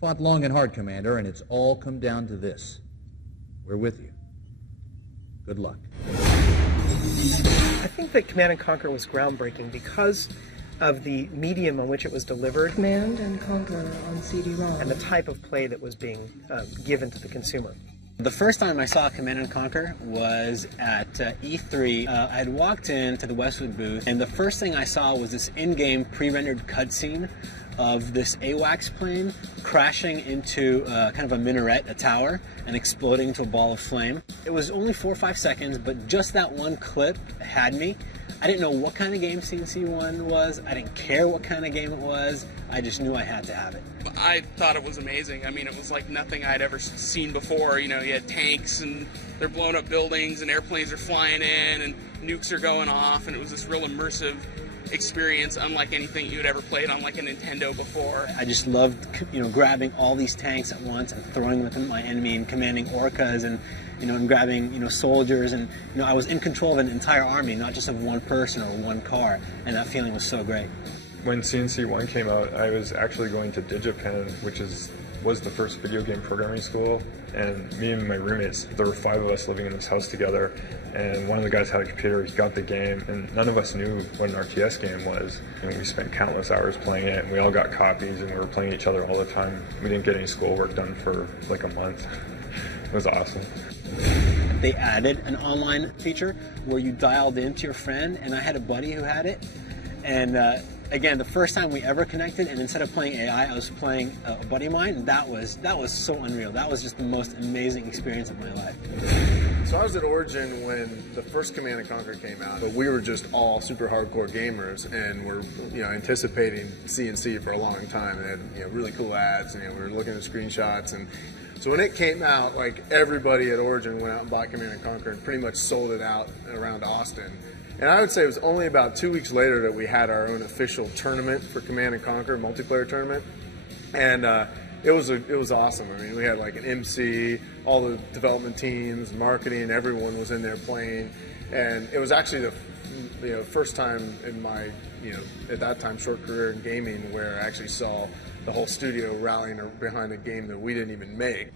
Fought long and hard, Commander, and it's all come down to this. We're with you. Good luck. I think that Command&Conquer was groundbreaking because of the medium on which it was delivered. Command&Conquer on CD-ROM. And the type of play that was being given to the consumer. The first time I saw Command&Conquer was at E3. I had walked into the Westwood booth, and the first thing I saw was this in-game pre-rendered cutscene of this AWACS plane crashing into kind of a minaret, a tower, and exploding into a ball of flame. It was only 4 or 5 seconds, but just that one clip had me. I didn't know what kind of game C&C was. I didn't care what kind of game it was. I just knew I had to have it. I thought it was amazing. I mean, it was like nothing I'd ever seen before. You know, you had tanks and they're blowing up buildings and airplanes are flying in and nukes are going off, and it was this real immersive experience unlike anything you'd ever played on like a Nintendo before. I just loved, you know, grabbing all these tanks at once and throwing them at my enemy and commanding orcas and, you know, and grabbing, you know, soldiers, and, you know, I was in control of an entire army, not just of one person or one car, and that feeling was so great. When C&C 1 came out, I was actually going to Digipen, which was the first video game programming school, and me and my roommates, there were 5 of us living in this house together, and one of the guys had a computer, he got the game, and none of us knew what an RTS game was. And we spent countless hours playing it, and we all got copies, and we were playing each other all the time. We didn't get any schoolwork done for like a month. It was awesome. They added an online feature where you dialed into your friend, and I had a buddy who had it, and again, the first time we ever connected, and instead of playing AI, I was playing a buddy of mine, and that was so unreal. That was just the most amazing experience of my life. So I was at Origin when the first Command&Conquer came out, but we were just all super hardcore gamers, and we're, you know, anticipating C&C for a long time. They had, you know, really cool ads, and, you know, we were looking at screenshots, and so when it came out, like, everybody at Origin went out and bought Command&Conquer and pretty much sold it out around Austin. And I would say it was only about 2 weeks later that we had our own official tournament for Command&Conquer, multiplayer tournament, and it was awesome. I mean, we had like an MC, all the development teams, marketing, everyone was in there playing, and it was actually the first time in my, you know, at that time short career in gaming where I actually saw the whole studio rallying behind a game that we didn't even make.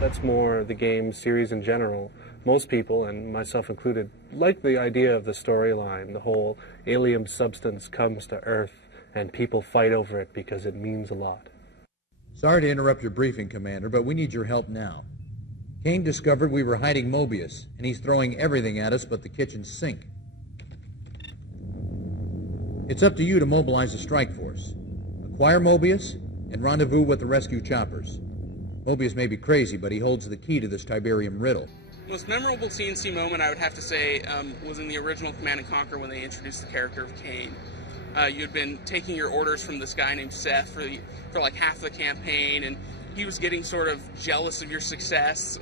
That's more the game series in general. Most people, and myself included, like the idea of the storyline. The whole alien substance comes to Earth and people fight over it because it means a lot. Sorry to interrupt your briefing, Commander, but we need your help now. Kane discovered we were hiding Mobius, and he's throwing everything at us but the kitchen sink. It's up to you to mobilize the strike force. Acquire Mobius and rendezvous with the rescue choppers. Mobius may be crazy, but he holds the key to this Tiberium riddle. The most memorable C&C moment, I would have to say, was in the original Command&Conquer when they introduced the character of Kane. You had been taking your orders from this guy named Seth for like half the campaign, and he was getting sort of jealous of your success,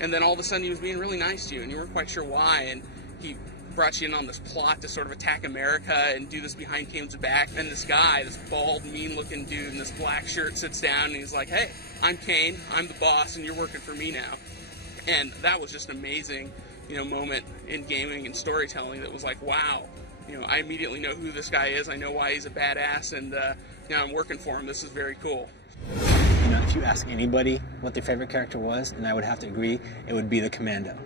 and then all of a sudden he was being really nice to you, and you weren't quite sure why, and he brought you in on this plot to sort of attack America and do this behind Kane's back. And this guy, this bald, mean-looking dude in this black shirt, sits down and he's like, "Hey, I'm Kane, I'm the boss, and you're working for me now." And that was just an amazing, you know, moment in gaming and storytelling that was like, wow, you know, I immediately know who this guy is, I know why he's a badass, and you know, I'm working for him. This is very cool. You know, if you ask anybody what their favorite character was, and I would have to agree, it would be the Commando.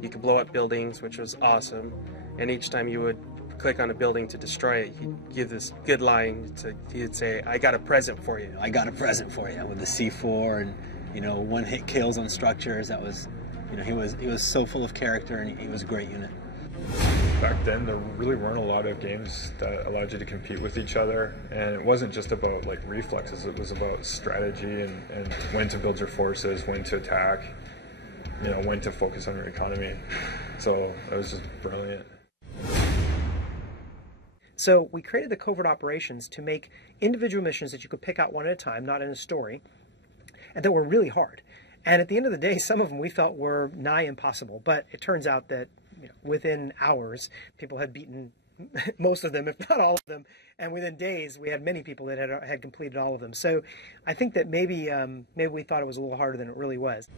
You could blow up buildings, which was awesome, and each time you would click on a building to destroy it, he'd give this good line. He'd say, "I got a present for you." I got a present for you, with the C4 and, you know, one-hit kills on structures. That was, you know, he was so full of character, and he was a great unit. Back then, there really weren't a lot of games that allowed you to compete with each other, and it wasn't just about like reflexes. It was about strategy and when to build your forces, when to attack, you know, when to focus on your economy. So it was just brilliant. So we created the covert operations to make individual missions that you could pick out one at a time, not in a story, and that were really hard. And at the end of the day, some of them we felt were nigh impossible. But it turns out that, you know, within hours, people had beaten most of them, if not all of them, and within days we had many people that had completed all of them. So I think that maybe we thought it was a little harder than it really was.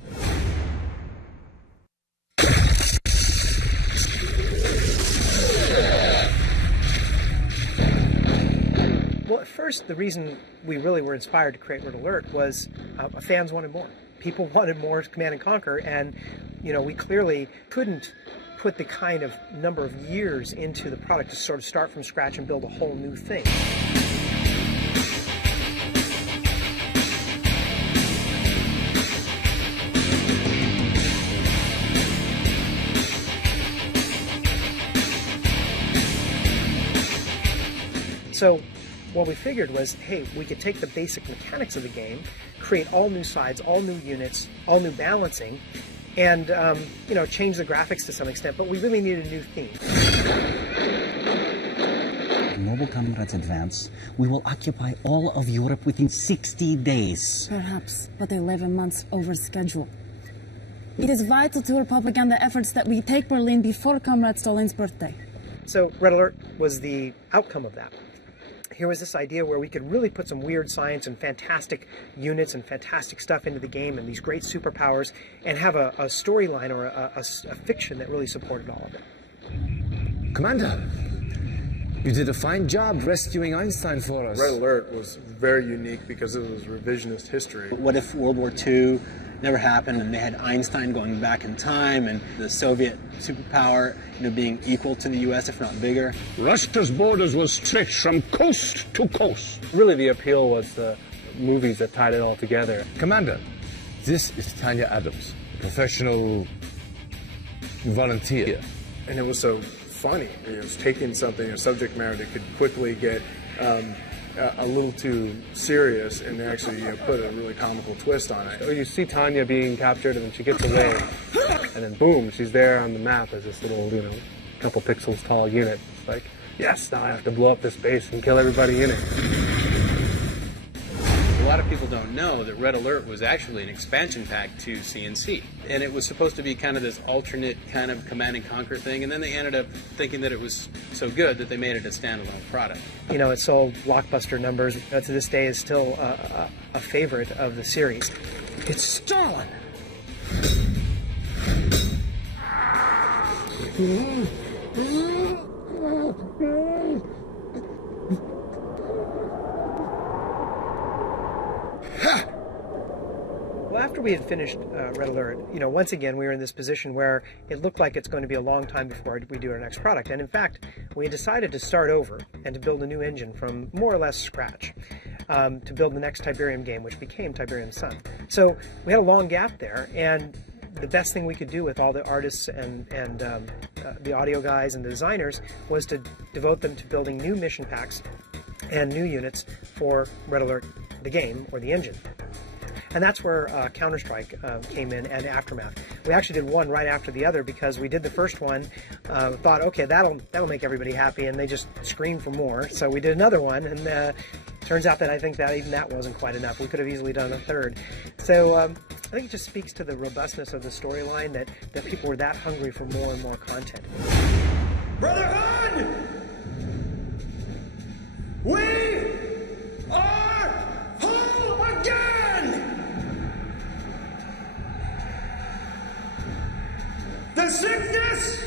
Well, at first, the reason we really were inspired to create Red Alert was fans wanted more. People wanted more Command and Conquer, and we clearly couldn't put the kind of number of years into the product to sort of start from scratch and build a whole new thing. So what we figured was, hey, we could take the basic mechanics of the game, create all new sides, all new units, all new balancing, and change the graphics to some extent, but we really needed a new theme. Noble comrades advance. We will occupy all of Europe within 60 days. Perhaps, but 11 months over schedule. It is vital to our propaganda efforts that we take Berlin before Comrade Stalin's birthday. So Red Alert was the outcome of that. Here was this idea where we could really put some weird science and fantastic units and fantastic stuff into the game and these great superpowers and have a storyline or a fiction that really supported all of it. Commander, you did a fine job rescuing Einstein for us. Red Alert was very unique because it was revisionist history. What if World War II never happened and they had Einstein going back in time and the Soviet superpower being equal to the US, if not bigger? Russia's borders were stretched from coast to coast. Really the appeal was the movies that tied it all together. Commander, this is Tanya Adams, professional volunteer. And it was so funny. It was taking something, a subject matter that could quickly get a little too serious and actually put a really comical twist on it. So you see Tanya being captured and then she gets away and then boom, she's there on the map as this little, couple pixels tall unit. It's like, yes, now I have to blow up this base and kill everybody in it. A lot of people don't know that Red Alert was actually an expansion pack to C&C. And it was supposed to be kind of this alternate kind of Command and Conquer thing, and then they ended up thinking that it was so good that they made it a standalone product. It sold blockbuster numbers. To this day is still a favorite of the series. It's Stalin! Well, after we had finished Red Alert, once again we were in this position where it looked like it's going to be a long time before we do our next product. And in fact, we decided to start over and to build a new engine from more or less scratch to build the next Tiberium game, which became Tiberium Sun. So we had a long gap there, and the best thing we could do with all the artists and the audio guys and the designers was to devote them to building new mission packs and new units for Red Alert, the game, or the engine. And that's where Counter-Strike came in and Aftermath. We actually did one right after the other because we did the first one, thought, okay, that'll make everybody happy, and they just screamed for more. So we did another one, and turns out that I think that even that wasn't quite enough. We could have easily done a third. So I think it just speaks to the robustness of the storyline that people were that hungry for more and more content. Brotherhood! We are whole again! The sickness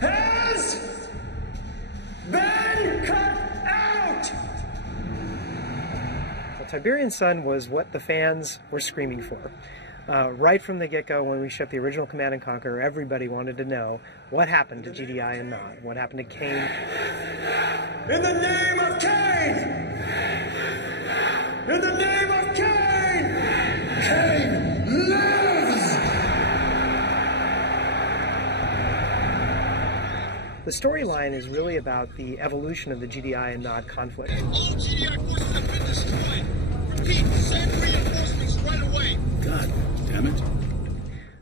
has been cut out! Well, Tiberium Sun was what the fans were screaming for. Right from the get-go, when we shipped the original Command and Conquer, everybody wanted to know what happened to GDI and Nod, what happened to Cain. In the name of Cain! In the name of Cain! Cain lives! The storyline is really about the evolution of the GDI and Nod conflict. All GDI forces have been destroyed. Repeat, send reinforcements right away. God damn it.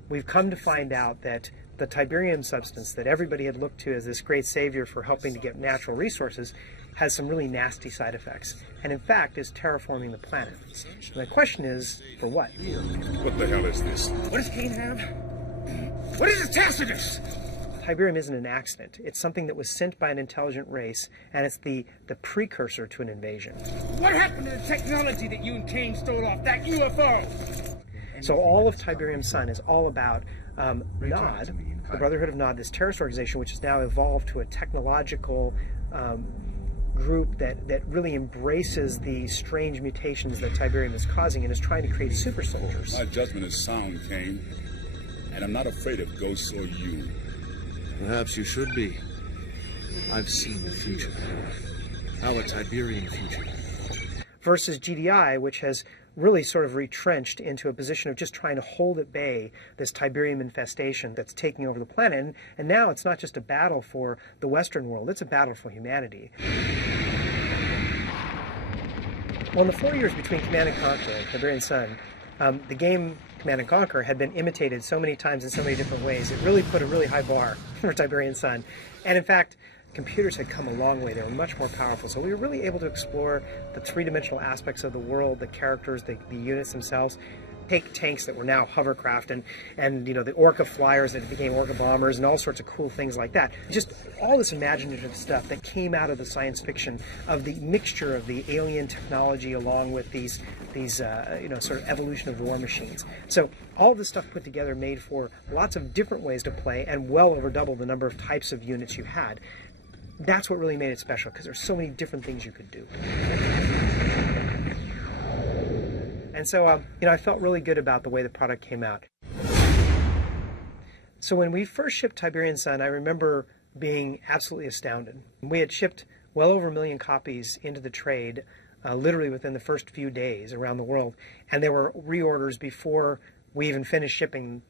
We've come to find out that the Tiberium substance that everybody had looked to as this great savior for helping to get natural resources has some really nasty side effects, and in fact is terraforming the planet. And the question is, for what? What the hell is this? What does Cain have? What is his Tacitus? Tiberium isn't an accident. It's something that was sent by an intelligent race, and it's the precursor to an invasion. What happened to the technology that you and Kane stole off that UFO? So all of Tiberium's Sun is all about Nod, the Brotherhood of Nod, this terrorist organization, which has now evolved to a technological group that really embraces the strange mutations that Tiberium is causing and is trying to create super soldiers. My judgment is sound, Kane, and I'm not afraid of ghosts or you. Perhaps you should be. I've seen the future. Our Tiberian future. Versus GDI, which has really sort of retrenched into a position of just trying to hold at bay this Tiberium infestation that's taking over the planet. And now it's not just a battle for the Western world, it's a battle for humanity. Well, in the 4 years between Command & Conquer and Tiberian Sun, the game Command & Conquer had been imitated so many times in so many different ways. It really put a really high bar for Tiberian Sun. And in fact, computers had come a long way. They were much more powerful. So we were really able to explore the three-dimensional aspects of the world, the characters, the units themselves. Take tanks that were now hovercraft and you know, the Orca flyers that became Orca bombers and all sorts of cool things like that. Just all this imaginative stuff that came out of the science fiction of the mixture of the alien technology along with these you know, sort of evolution of war machines. So all this stuff put together made for lots of different ways to play and well over double the number of types of units you had. That's what really made it special, because there's so many different things you could do. And so, you know, I felt really good about the way the product came out. So when we first shipped Tiberian Sun, I remember being absolutely astounded. We had shipped well over 1 million copies into the trade, literally within the first few days around the world. And there were reorders before we even finished shipping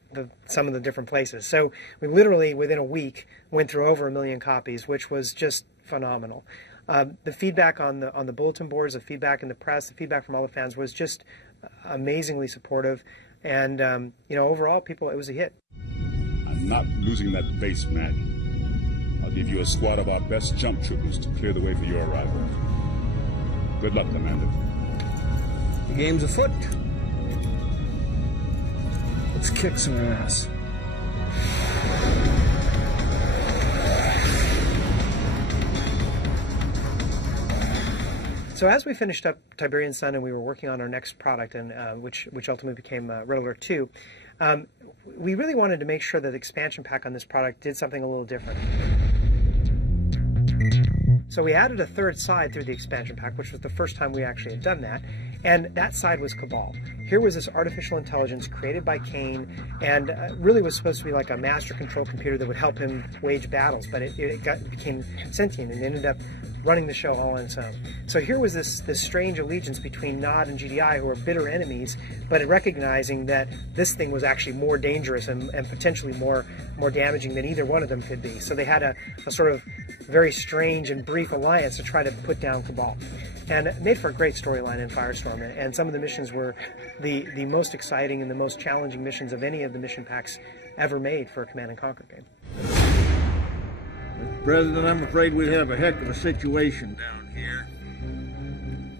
some of the different places. So we literally, within a week, went through over 1 million copies, which was just phenomenal. The feedback on the bulletin boards, the feedback in the press, the feedback from all the fans was just amazingly supportive. And, you know, overall, people, it was a hit. I'm not losing that base, Mac. I'll give you a squad of our best jump troopers to clear the way for your arrival. Good luck, Commander. The game's afoot. Let's kick some ass. So as we finished up Tiberian Sun and we were working on our next product, and which ultimately became Red Alert 2, we really wanted to make sure that the expansion pack on this product did something a little different. So we added a third side through the expansion pack, which was the first time we actually had done that, and that side was Cabal. Here was this artificial intelligence created by Kane, and really was supposed to be like a master control computer that would help him wage battles, but it became sentient and ended up running the show all on its own. So here was this strange allegiance between Nod and GDI, who are bitter enemies, but recognizing that this thing was actually more dangerous and potentially more damaging than either one of them could be. So they had a sort of very strange and brief alliance to try to put down Cabal. And it made for a great storyline in Feuersturm, and some of the missions were the most exciting and the most challenging missions of any of the mission packs ever made for a Command & Conquer game. Mr. President, I'm afraid we have a heck of a situation down here.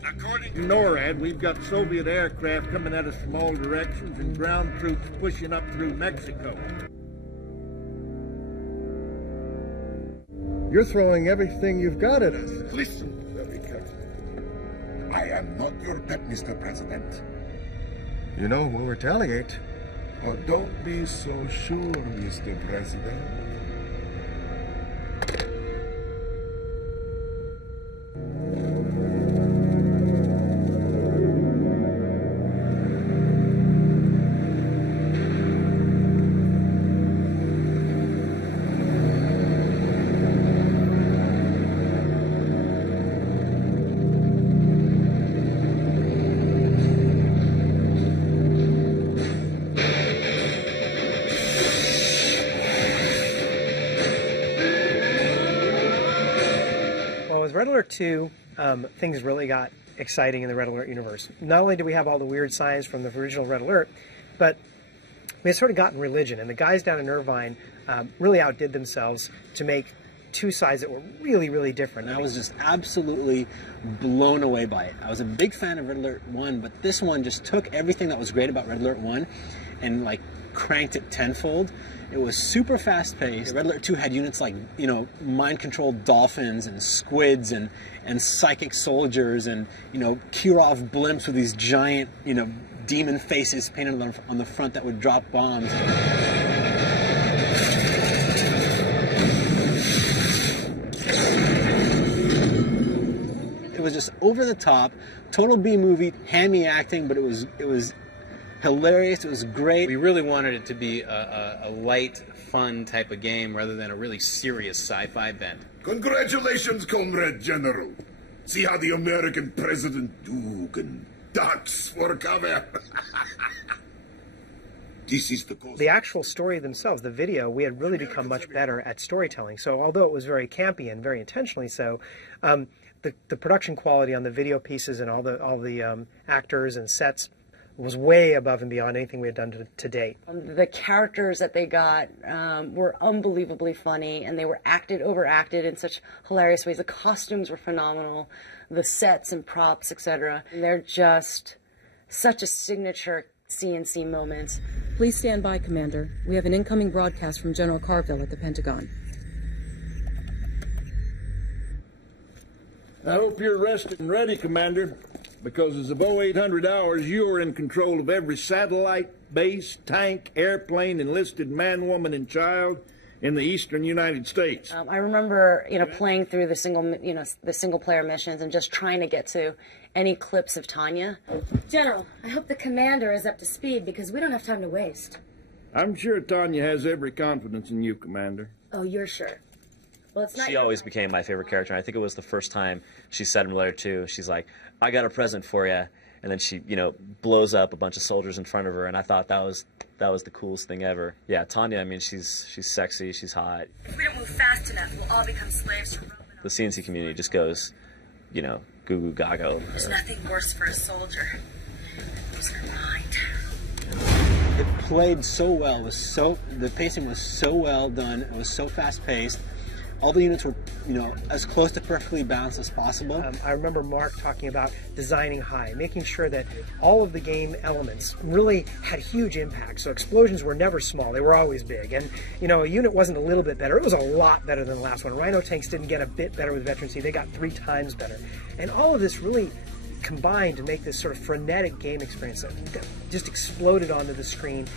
According to NORAD, we've got Soviet aircraft coming at us from all directions and ground troops pushing up through Mexico. You're throwing everything you've got at us. Listen very carefully. I am not your pet, Mr. President. You know, we'll retaliate. Oh, don't be so sure, Mr. President. Red Alert 2, things really got exciting in the Red Alert universe. Not only did we have all the weird science from the original Red Alert, but we had sort of gotten religion, and the guys down in Irvine really outdid themselves to make two sides that were really, really different. And I was just absolutely blown away by it. I was a big fan of Red Alert 1, but this one just took everything that was great about Red Alert 1 and like cranked it tenfold. It was super fast-paced. Red Alert 2 had units like, you know, mind-controlled dolphins and squids and psychic soldiers and, you know, Kirov blimps with these giant, you know, demon faces painted on the front that would drop bombs. It was just over the top, total B-movie, hammy acting, but it was hilarious. It was great. We really wanted it to be a light, fun type of game rather than a really serious sci-fi bent. Congratulations, Comrade General. See how the American President Dugan ducks for cover. This is the actual story themselves, the video, we had really become much better at storytelling. So although it was very campy and very intentionally so, the production quality on the video pieces and all the actors and sets was way above and beyond anything we had done to date. The characters that they got were unbelievably funny, and they were overacted in such hilarious ways. The costumes were phenomenal, the sets and props, etc. They're just such a signature C&C moment. Please stand by, Commander. We have an incoming broadcast from General Carville at the Pentagon. I hope you're rested and ready, Commander, because as of 0800 hours, you are in control of every satellite, base, tank, airplane, enlisted man, woman, and child in the eastern United States. I remember, you know, playing through the single-player missions and just trying to get to any clips of Tanya. General, I hope the commander is up to speed because we don't have time to waste. I'm sure Tanya has every confidence in you, Commander. Oh, you're sure? Well, it's not. She always became my favorite character, and I think it was the first time she said in letter 2, she's like, I got a present for you, and then she, you know, blows up a bunch of soldiers in front of her, and I thought that was the coolest thing ever. Yeah, Tanya, I mean, she's sexy, she's hot. If we don't move fast enough, we'll all become slaves to Roman. The C&C community just goes, you know, goo goo gaga. There's nothing worse for a soldier than losing her mind. It played so well. The pacing was so well done. It was so fast-paced. All the units were, you know, as close to perfectly balanced as possible. I remember Mark talking about designing high, making sure that all of the game elements really had huge impact. So explosions were never small, they were always big. And, you know, a unit wasn't a little bit better, it was a lot better than the last one. Rhino tanks didn't get a bit better with veterancy, they got 3 times better. And all of this really combined to make this sort of frenetic game experience that just exploded onto the screen.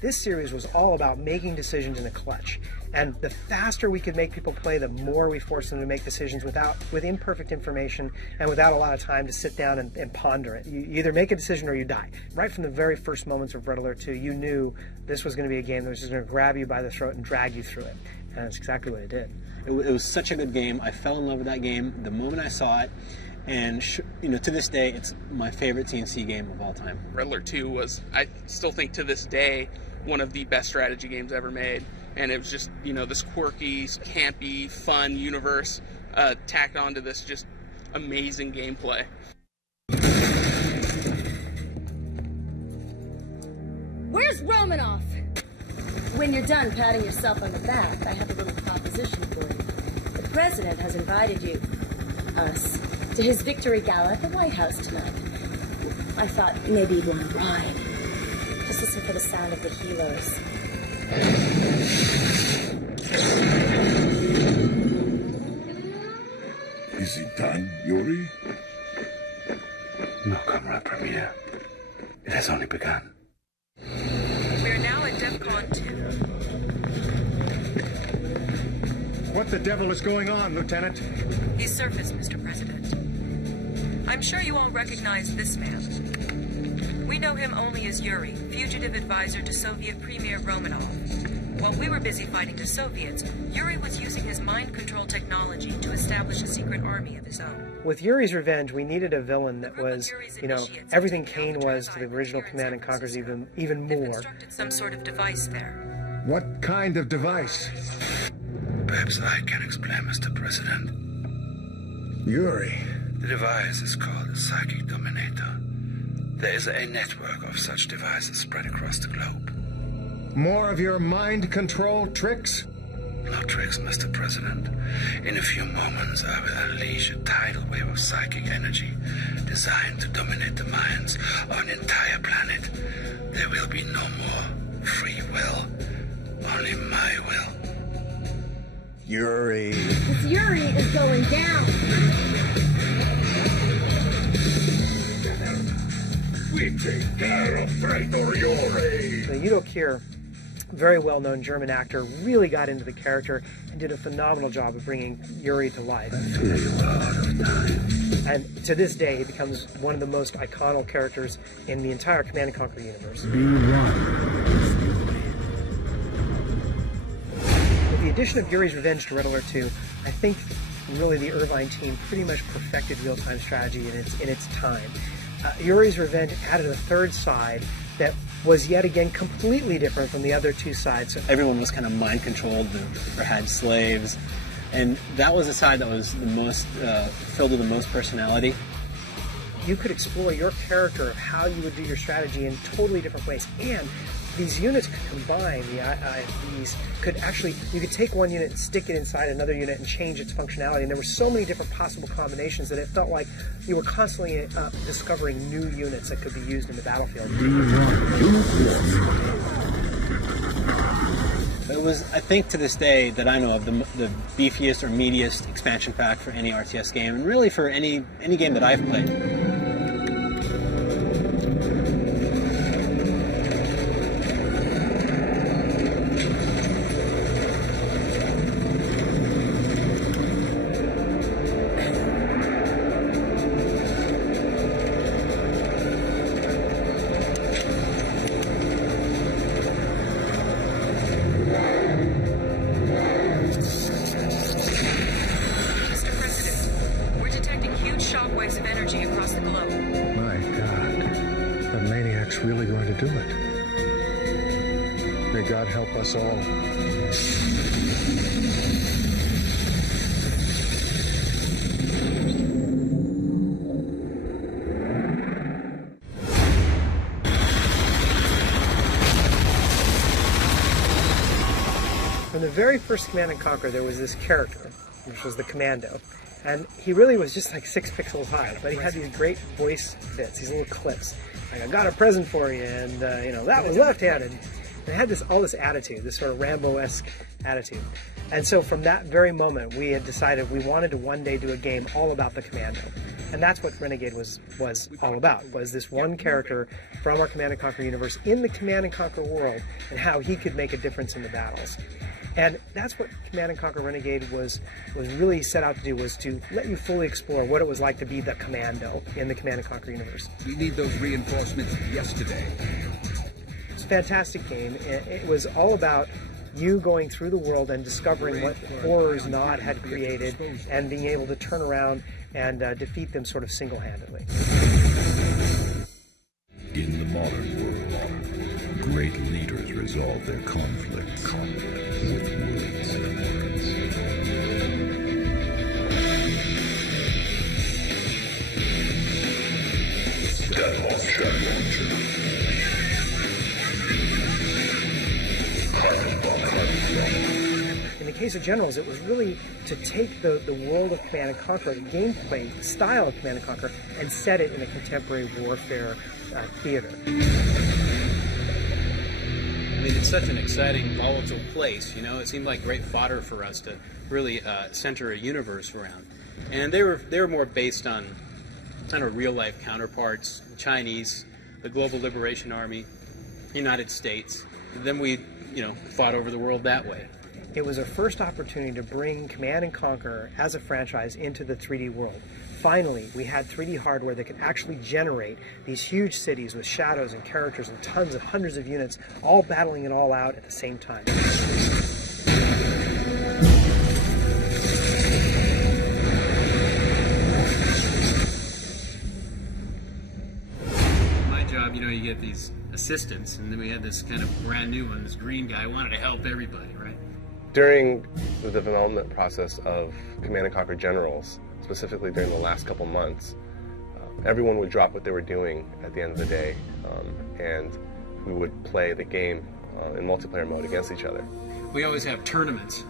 This series was all about making decisions in a clutch. And the faster we could make people play, the more we forced them to make decisions with imperfect information and without a lot of time to sit down and ponder it. You either make a decision or you die. Right from the very first moments of Red Alert 2, you knew this was going to be a game that was just going to grab you by the throat and drag you through it. And that's exactly what it did. It was such a good game. I fell in love with that game the moment I saw it. And, you know, to this day, it's my favorite C&C game of all time. Red Alert 2 was, I still think to this day, one of the best strategy games ever made. And it was just, you know, this quirky, campy, fun universe tacked onto this just amazing gameplay. Where's Romanoff? When you're done patting yourself on the back, I have a little proposition for you. The president has invited us, to his victory gala at the White House tonight. I thought maybe you'd want to ride. Just listen for the sound of the helos. Is it done, Yuri? No, Comrade Premier. It has only begun. We are now at DEFCON 2. What the devil is going on, Lieutenant? He's surfaced, Mr. President. I'm sure you all recognize this man. We know him only as Yuri, fugitive advisor to Soviet Premier Romanov. While we were busy fighting the Soviets, Yuri was using his mind control technology to establish a secret army of his own. With Yuri's Revenge, we needed a villain that was, you know, everything Kane was to the original Command and Conquer's even more. Constructed some sort of device there. What kind of device? Perhaps I can explain, Mr. President. Yuri. The device is called a psychic dominator. There is a network of such devices spread across the globe. More of your mind control tricks? No tricks, Mr. President. In a few moments, I will unleash a tidal wave of psychic energy designed to dominate the minds of an entire planet. There will be no more free will, only my will. Yuri. This Yuri is going down. We take care of traitor Yuri. So Udo Kier, very well-known German actor, really got into the character and did a phenomenal job of bringing Yuri to life. And to this day, he becomes one of the most iconic characters in the entire Command & Conquer universe. With the addition of Yuri's Revenge to Red Alert 2, I think really the Irvine team pretty much perfected real-time strategy in its time. Yuri's Revenge added a third side that was yet again completely different from the other two sides. Everyone was kind of mind-controlled or had slaves, and that was the side that was the most filled with the most personality. You could explore your character of how you would do your strategy in totally different ways, and these units could combine. The IFBs could actually, you could take one unit and stick it inside another unit and change its functionality, and there were so many different possible combinations that it felt like you were constantly discovering new units that could be used in the battlefield. It was, I think to this day that I know of, the beefiest or meatiest expansion pack for any RTS game, and really for any game that I've played. God help us all. From the very first Command & Conquer, there was this character, which was the Commando. And he really was just like 6 pixels high, but he had these great voice bits, these little clips. Like, I got a present for you, and, you know, that was left-handed. And it had all this attitude, this sort of Rambo-esque attitude. And so from that very moment, we had decided we wanted to one day do a game all about the Commando. And that's what Renegade was all about, was this one character from our Command & Conquer universe in the Command & Conquer world, and how he could make a difference in the battles. And that's what Command & Conquer Renegade was really set out to do, was to let you fully explore what it was like to be the Commando in the Command & Conquer universe. We need those reinforcements yesterday. It's a fantastic game. It was all about you going through the world and discovering what horrors Nod had created and being able to turn around and defeat them sort of single-handedly. In the modern world, great leaders resolve their conflicts with words. Step off shotgun. In the case of Generals, it was really to take the world of Command & Conquer, the gameplay style of Command & Conquer, and set it in a contemporary warfare theater. I mean, it's such an exciting, volatile place, you know. It seemed like great fodder for us to really center a universe around. And they were more based on kind of real-life counterparts, the Chinese, the Global Liberation Army, United States. And then we, you know, fought over the world that way. It was our first opportunity to bring Command & Conquer as a franchise into the 3D world. Finally, we had 3D hardware that could actually generate these huge cities with shadows and characters and tons of hundreds of units all battling it all out at the same time. My job, you know, you get these assistants, and then we had this kind of brand new one, this green guy wanted to help everybody, right? During the development process of Command & Conquer Generals, specifically during the last couple months, everyone would drop what they were doing at the end of the day, and we would play the game in multiplayer mode against each other. We always have tournaments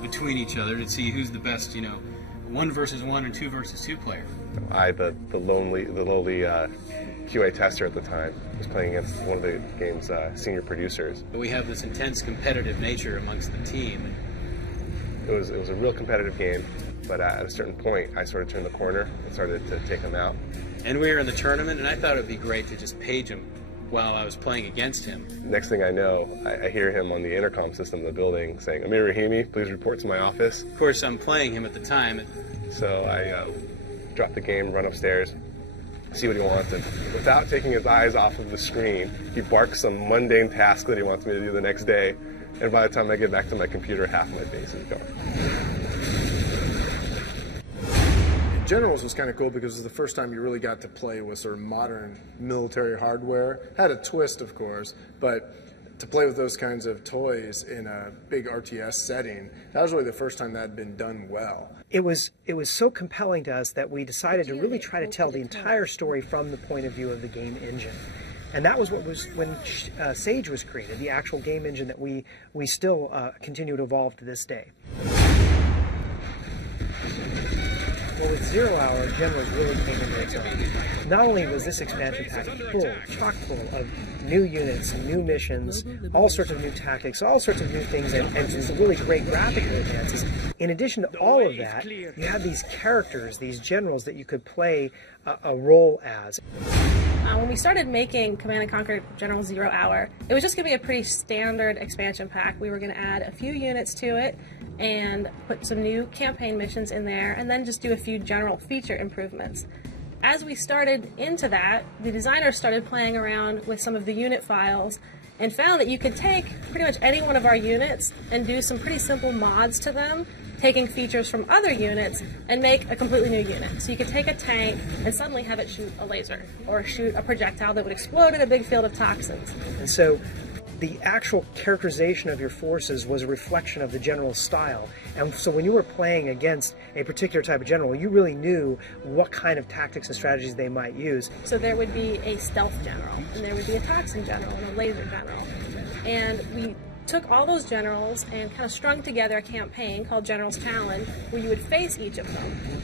between each other to see who's the best, 1 versus 1 and 2 versus 2 player. The lowly QA tester at the time, was playing against one of the game's senior producers. But we have this intense competitive nature amongst the team. It was a real competitive game, but at a certain point, I sort of turned the corner and started to take him out. And we were in the tournament, and I thought it would be great to just page him while I was playing against him. Next thing I know, I hear him on the intercom system of the building saying, "Amir Rahimi, please report to my office." Of course, I'm playing him at the time. So I drop the game, run upstairs, see what he wants, and without taking his eyes off of the screen, he barks some mundane task that he wants me to do the next day, and by the time I get back to my computer, half my base is gone. Generals was kind of cool because it was the first time you really got to play with sort of modern military hardware. Had a twist, of course, but to play with those kinds of toys in a big RTS setting, that was really the first time that had been done well. It was so compelling to us that we decided to really try to tell the entire story from the point of view of the game engine. And that was what was when Sage was created, the actual game engine that we still continue to evolve to this day. Well, with 0 Hour, Generals really came into its own. Not only was this expansion pack full, chock full of new units, new missions, all sorts of new tactics, all sorts of new things, and some really great graphical advances. In addition to all of that, you had these characters, these generals that you could play a role as. When we started making Command&Conquer General 0 Hour, it was just going to be a pretty standard expansion pack. We were going to add a few units to it and put some new campaign missions in there, and then just do a few general feature improvements. As we started into that, the designers started playing around with some of the unit files and found that you could take pretty much any one of our units and do some pretty simple mods to them, taking features from other units and make a completely new unit. So you could take a tank and suddenly have it shoot a laser or shoot a projectile that would explode in a big field of toxins. And so the actual characterization of your forces was a reflection of the general's style. And so when you were playing against a particular type of general, you really knew what kind of tactics and strategies they might use. So there would be a stealth general, and there would be a toxin general, and a laser general. And we took all those generals and kind of strung together a campaign called General's Talon, where you would face each of them.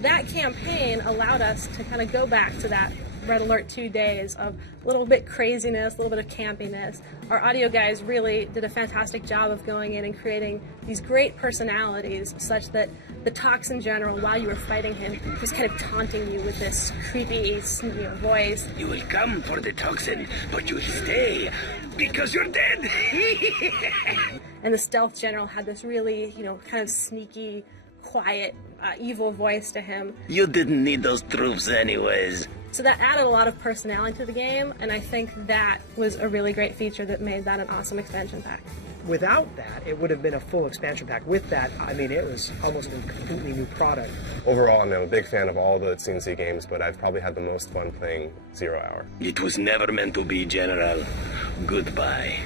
That campaign allowed us to kind of go back to that Red Alert 2 days of a little bit craziness, a little bit of campiness. Our audio guys really did a fantastic job of going in and creating these great personalities such that the Toxin General, while you were fighting him, was kind of taunting you with this creepy voice. You will come for the Toxin, but you will stay because you're dead. And the Stealth General had this really, kind of sneaky, quiet, evil voice to him. You didn't need those troops anyways. So that added a lot of personality to the game, and I think that was a really great feature that made that an awesome expansion pack. Without that, it would have been a full expansion pack. With that, I mean, it was almost a completely new product. Overall, I'm a big fan of all the C&C games, but I've probably had the most fun playing 0 Hour. It was never meant to be, General. Goodbye.